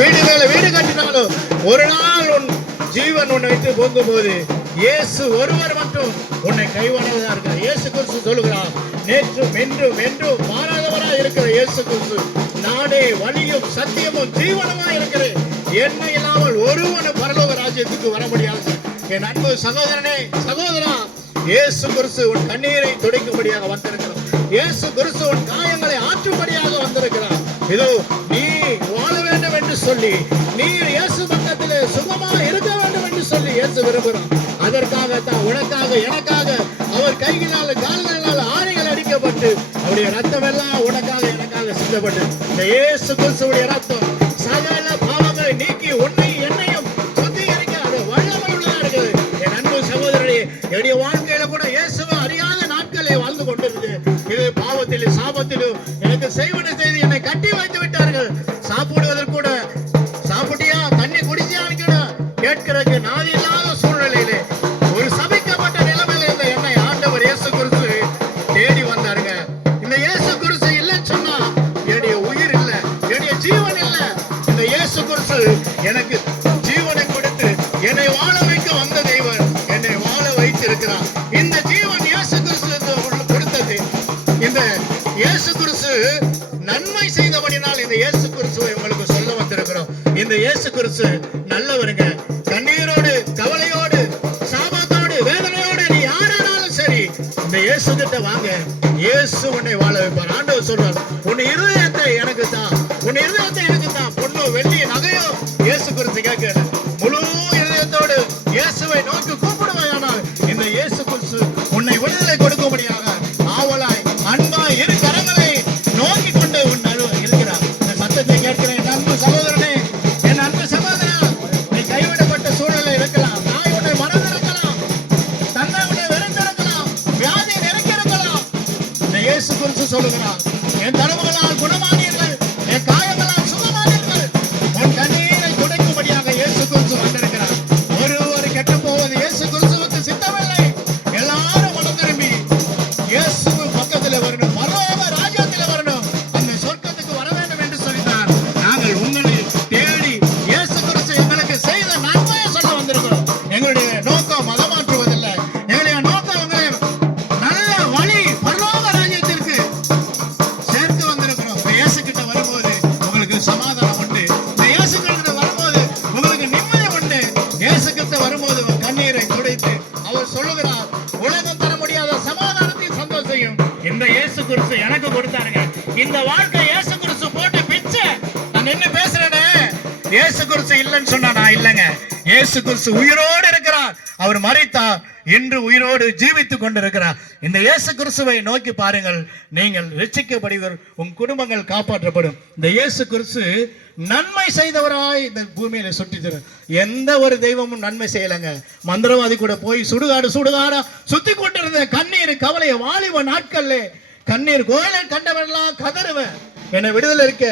வீடு மேல வீடு கட்டினாலும் ஒரு நாள் உன் ஜீவன் உன்னை விட்டு போகும் போது இயேசு ஒருவர் மட்டும் உன்னை கைவிடாதா இருக்கிறார். இயேசு கிறிஸ்து சொல்லுகிறார், நேற்றும் என்றும் என்றும் மாறாதவராய் இருக்கிற இயேசு கிறிஸ்து, நானே வழியும் சத்தியமும் ஜீவனமா இருக்கிறேன், என்னை இல்லாமல் ஒருவனும் பரலோக ராஜ்யத்துக்கு வர முடியாது. என் அன்பு சகோதரனே சகோதரா, இயேசு கிறிஸ்து உன் கண்ணீரை துடைக்கும்படியாக வந்திருக்கிறார். இயேசு கிறிஸ்து உன் காயங்களை ஆற்றும்படியாக வந்திருக்கிறார். இதோ நீ வாழ வேண்டும் என்று சொல்லி, நீ இயேசு பக்கத்திலே சுகமா இருக்க வேண்டும் என்று சொல்லி இயேசு விரும்புகிறார். அதற்காகத்தான் உனக்காக எனக்காக அவர் கைகளால் கால்களால் ஆணைகள் அடிக்கப்பட்டு அவருடைய ரத்தம் எல்லாம் உனக்காக எனக்காக சிந்தப்பட்டு, இந்த இயேசு கிறிஸ்துவுடைய ரத்தம் சகல பாவங்களை நீக்கி உன்னை என்னையும் சுத்திகரிக்க அது வல்லமை உள்ளதா இருக்குது. என் அன்பு சகோதரனே, என்னுடைய வாழ்க்கையில கூட இயேசுவை அறியாத நாட்களை வாழ்ந்து கொண்டிருக்கு. இது பாவத்திலும் சாபத்திலும் எனக்கு செய்வன செய்து என்னை கட்டி வைத்து விட்டார்கள். சாப்பிடுவதற்கு கூட சாப்பிட்டியா தண்ணி குடிச்சியான்னு கேட்கிறதுக்கு நாதி இல்லாத சூழ்நிலையிலே ஒரு சபிக்கப்பட்ட நிலைமையில இருந்த என்னை ஆண்டவர் இயேசு கிறிஸ்து தேடி வந்தாருங்க. இந்த இயேசு கிறிஸ்து இல்லைன்னு சொன்னா என்னுடைய உயிர் இல்லை, என்னுடைய ஜீவன் இல்லை. இந்த இயேசு கிறிஸ்து எனக்கு ஜீவனை கொடுத்து என்னை வாழ வைக்க வந்த தெய்வன் என்னை வாழ வைத்திருக்கிறார். இந்த ஜீவன் இயேசு கிறிஸ்து கொடுத்தது. இந்த இயேசு கிறிஸ்து நன்மை செய்தபடினால் இந்த இயேசு கிறிஸ்துவை உங்களுக்கு சொல்ல வந்திருக்கிறோம். இந்த இயேசு கிறிஸ்து நல்லவருங்க. கண்ணீரோடு கவலையோடு சாபத்தோடு வேதனையோடு நீ யாரானாலும் சரி இந்த இயேசு கிட்ட வாங்க, இயேசு உன்னை வாழ வைப்பார். ஆண்டவர் சொல்றார், உன் இருதயத்தை எனக்கு தான், உன் இருதயத்தை எனக்கு தான். பொண்ணு வெள்ளி நகையோ இயேசு கிறிஸ்து கேட்க முழு இருதயத்தோடு இயேசுவை நோக்கி கூப்பிடுவாயானால் இந்த இயேசு கிறிஸ்து உன்னை விடுதலை கொடுக்கும்படியாக ஆவலாய் அன்பாய் இரு கரங்களை நோக்கி கொண்டு உன் இருக்கிறார். இந்த சத்தத்தை கேட்கிற என் அன்பு சகோதரனே, என் அன்பு சகோதரா, நீ கைவிடப்பட்ட சூழலை இருக்கலாம், தாய் உன்னை மறந்திருக்கலாம், தன்னை உன்னை வெறுந்திருக்கலாம், வியாதி நெருக்கிருக்கலாம். இந்த இயேசு கிறிஸ்து சொல்லுகிறார், என் தழும்புகளால் குணமானீர்கள், என் காயங்களால் சுகமானீர்கள். உன் கண்ணீரை துடைக்கும்படியாக இயேசு கிறிஸ்து வந்திருக்கிறார். ஒருவர் கெட்டு போவது இயேசு கிறிஸ்துவுக்கு சித்தமில்லை. எல்லாரும் மனம் திரும்பி இயேசு பக்கத்தில் வரணும், பரலோக ராஜ்யத்தில் வரணும், அந்த சொர்க்கத்துக்கு வர வேண்டும் என்று சொல்லினார். நாங்கள் உங்களை தேடி இயேசு கிறிஸ்து எங்களுக்கு செய்த நன்மையை சொல்ல வந்திருக்கிறோம். எங்களுடைய நோக்கம் மதம் மாற்றுவதில்லை. எங்களுடைய நோக்கம் உங்களை நல்ல வழி பரலோக ராஜ்யத்திற்கு சேர்த்து வந்திருக்கிறோம். இயேசு கிட்ட வரும்போது உங்களுக்கு சமாதானம் உண்டு. இயேசு கிட்ட வரும்போது உங்களுக்கு நிம்மதி உண்டு. இயேசு கிட்ட வரும்போது கண்ணீரை துடைத்து அவர் சொல்லுகிறார், உலகம் தர முடியாத சமாதானத்தையும் சந்தோஷத்தையும் இந்த இயேசு கிறிஸ்து எனக்கு கொடுத்தாருங்க. இந்த வாழ்க்கை இயேசு கிறிஸ்து போட்டு பிச்சை. நான் என்ன பேசுறேனே, இயேசு கிறிஸ்து இல்லைன்னு சொன்னா நான் இல்லைங்க. இயேசு கிறிஸ்து உயிரோடு இருக்கிறார். அவர் மரித்தார், இன்று உயிரோடு ஜீவித்துக் கொண்டிருக்கிறார். இந்த இயேசு கிறிஸ்துவை நோக்கி பாருங்கள், நீங்கள் ரட்சிக்கப்படுவீர்கள், உன் குடும்பங்கள் காப்பாற்றப்படும். இந்த இயேசு கிறிஸ்து நன்மை செய்தவராய் இந்த பூமியில சுற்றிட்டு எந்த ஒரு தெய்வமும் நன்மை செய்யலைங்க. மந்திரவாதி கூட போய் சுடுகாடா சுத்தி கொண்டிருந்த கண்ணீர் கவலைய வாலிப நாட்கள்ல கண்ணீர் கோயிலை கண்டவெல்லாம் கதறுவேன், என்னை விடுதலை இருக்க,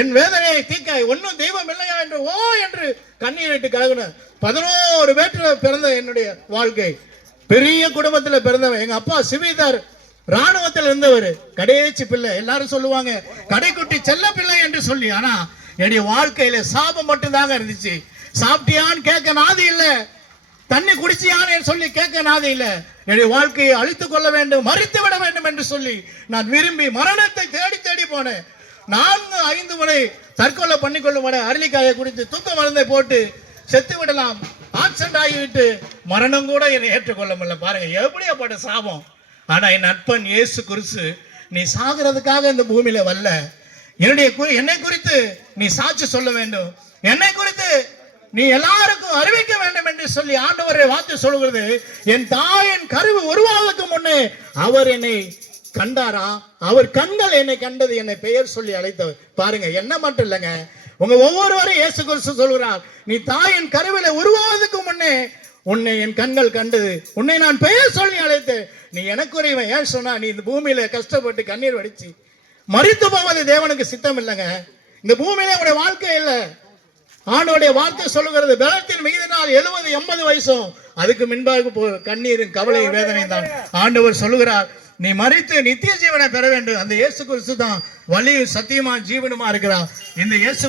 என் வேதனையை தீக்க ஒன்னும் தெய்வம் இல்லையா என்று ஓ என்று கண்ணீரிட்டு கலகுன. 11 பேர்ல பிறந்த என்னுடைய வாழ்க்கை, பெரிய குடும்பத்துல பிறந்தவன். எங்க அப்பா சிவிதார் ராணுவத்தில் இருந்தவர், கடைசி பிள்ளை. எல்லாரும் சொல்லுவாங்க கடைக்குட்டி செல்ல பிள்ளை என்று சொல்லி. ஆனா என்னுடைய வாழ்க்கையில சாபம் மட்டும் தாங்க இருந்துச்சு. சாப்பிட்டியான்னு கேட்க நாதி இல்ல, தண்ணி குடிச்சியான்னு சொல்லி கேட்க நாதி இல்ல. என்னுடைய வாழ்க்கையை அழித்துக் கொள்ள வேண்டும், மறித்து விட வேண்டும் என்று சொல்லி நான் விரும்பி மரணத்தை தேடி தேடி போனேன். 4-5 முறை தற்கொலை பண்ணிக்கொள்ளும் வரை அரளிக்காயை குடித்து தூக்க மருந்தை போட்டு செத்து விடலாம், ஆக்சிடென்ட் ஆகிவிட்டு மரணம் கூட என்னை ஏற்றுக்கொள்ள முடியல. பாருங்க எப்படியாப்பட்ட சாபம். ஆனா என் நட்பன் இயேசு கிறிஸ்து, நீ சாகிறதுக்காக இந்த பூமியில வரல, என்னை குறித்து நீ சாட்சி சொல்ல வேண்டும், என்னை குறித்து நீ எல்லாருக்கும் அறிவிக்க வேண்டும் என்று சொல்லி ஆண்டவரை வார்த்தை சொல்கிறது. என் தாயின் கருவு உருவாவதற்கு முன்னே அவர் என்னை கண்டாரா, அவர் கண்கள் என்னை கண்டது, என்னை பெயர் சொல்லி அழைத்தவர். பாருங்க, என்ன மட்டும் இல்லைங்க, உங்க ஒவ்வொருவரும் இயேசு கிறிஸ்து சொல்கிறார், நீ தாயின் கருவில உருவாவதற்கு முன்னே உன்னை என் கண்கள் கண்டது, உன்னை நான் பெயர் சொல்லி அழைத்து, நீ எனக்குரியவன். ஏன் சொன்னா, நீ இந்த பூமியில கஷ்டப்பட்டு கண்ணீர் வடிச்சு மறித்து போவது தேவனுக்கு சித்தம் இல்லைங்க. இந்த பூமியில உடைய வாழ்க்கை இல்லை. ஆண்டோடைய வார்த்தை சொல்லுகிறது, பலத்தின் மிகுதினால் 70-80 வயசும் அதுக்கு முன்பாக கண்ணீரின் கவலை வேதனை தான். ஆண்டவர் சொல்லுகிறார், நீ மரித்து நித்திய ஜீவனை பெற வேண்டும். அந்த இயேசு கிறிஸ்து தான் வழி சத்தியமா ஜீவனுமா இருக்கிறார். இந்த இயேசு